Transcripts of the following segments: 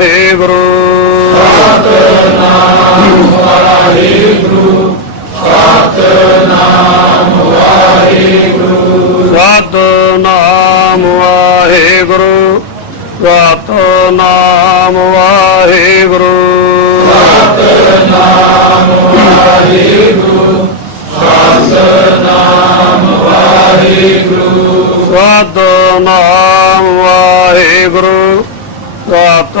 वागुरु गुरु सत नाम वाहे गुरु सत नाम नाम वाहे गुरु सत नाम वाहे गुरु सत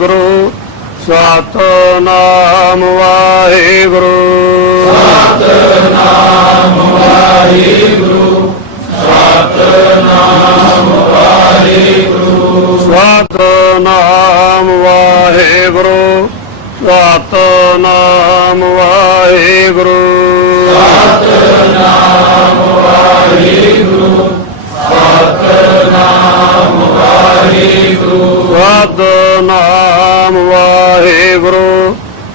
गुरु स्वात नाम वाहे गुरु सात नाम वाहे गुरु सात नाम वाहे गुरु गुरु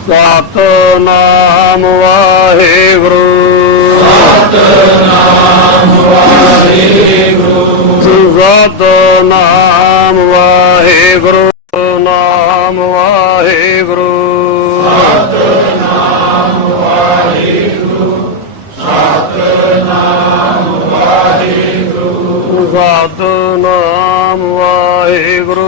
सत नाम वाहे गुरु सत नाम वाहे गुरु सत नाम वाहे गुरु नाम वाहे गुरु ਸਤਿ ਨਾਮ ਵਾਹਿਗੁਰੂ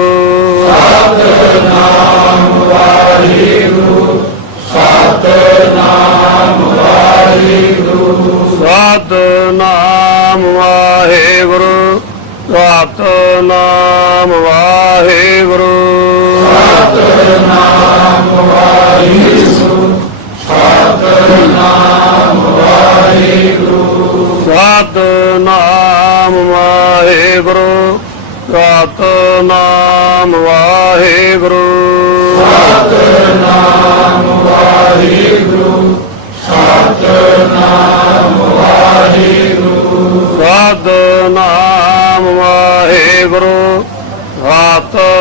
గురు సాత నామ వాహేగరు సాత నామ వాహేగరు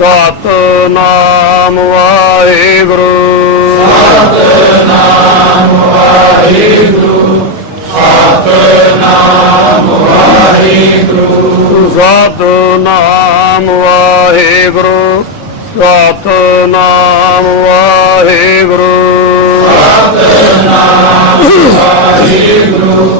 सत नाम वाहे गुरु सत नाम वाहे गुरु सत नाम वाहे गुरु सत नाम वाहे वाहे गुरु